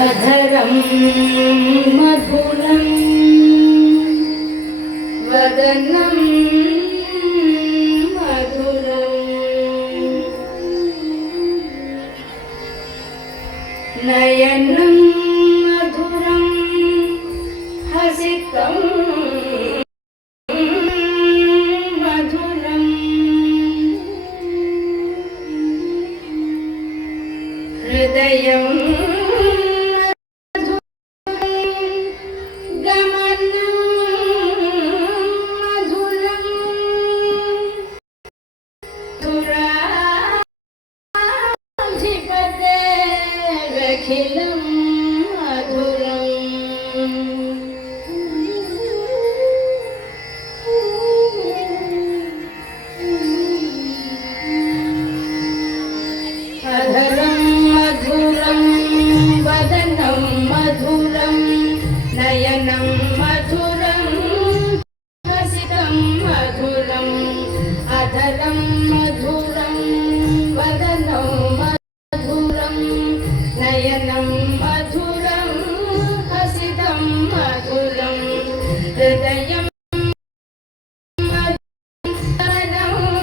अधरं मधुरं वदनं मधुरं नयनं मधुरं हसितं मधुरं हृदयं अखिलं मधुरम् अधरं मधुरं वदनं मधुरं नयनं मधुरं हसितं मधुरम् अधरं मधुरं वदनं नयनं मधुरं हसितं मधुरं हृदयं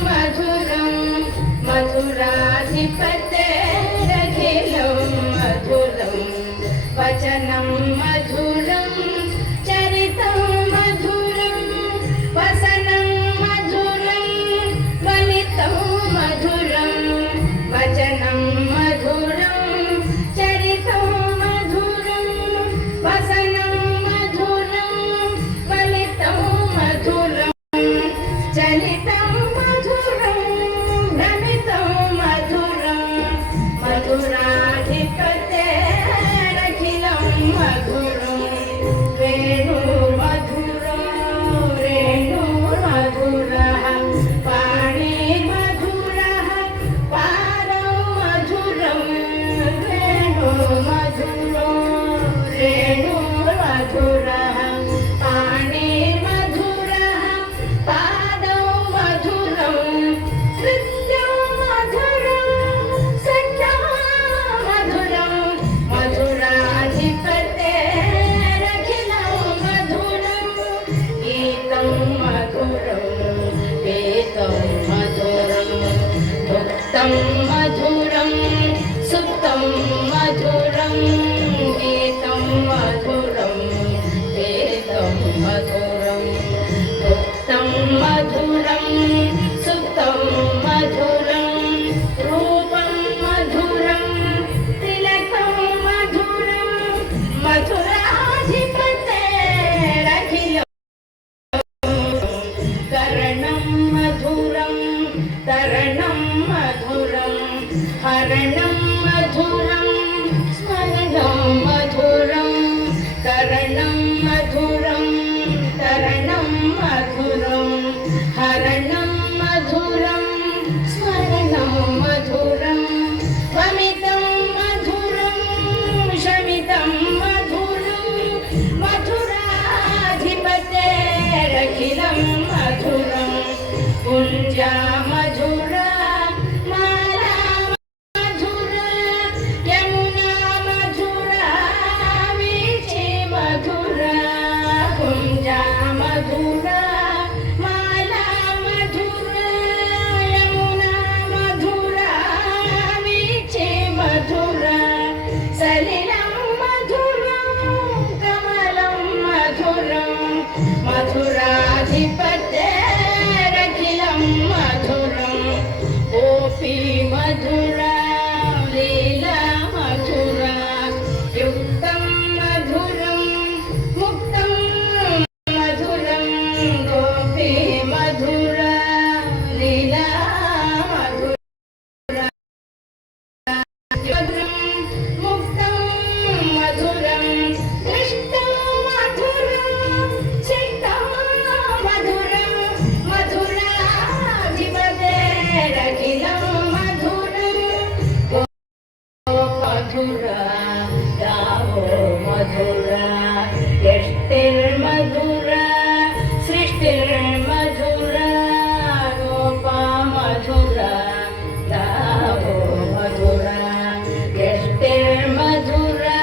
मधुरं मधुराधिपतेरखिलं मधुरं वचनं मधुरं चरितं मधुरं वसनं मधुरं वलितं मधुरं वचनं मधुरं चलितं मधुरं भ्रमितं मधुरं मधुराधिपतेरखिलं मधुरं वेणुर्मधुरं रेणुर्मधुरः पाणिर्मधुरः पारं मधुरं वेणुर्मधुरो रेणुर्मधुरः मधुरं सुप्तं मधुरं गीतं मधुरं वेदं मधुरं भुक्तं मधुरं सुप्तं मधुरं रूपं मधुरं तिलकं मधुरं मधुराधिपतेरखिलं करणं मधुरं तरणं हरणं मधुरं स्मरणं मधुरं करणं मधुरं तरणं मधुरं हरणं मधुरं स्मरणं मधुरं वमितं मधुरं शमितं मधुरं मधुराधिपतेरखिलं मधुरं कुञ्जा मधुरा सलिलं मधुरं कमलं मधुरं मधुराधिपतेरखिलं मधुरं गोपी मधुरा लीला मधुरा युक्तं मधुरं मुक्तं मधुरं गोपी मधुरा लीला मधुरा गावो मधुरा यष्टिर्मधुरा सृष्टिर्मधुरा गोपा मधुरा गावो मधुरा यष्टिर्मधुरा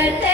पर्वत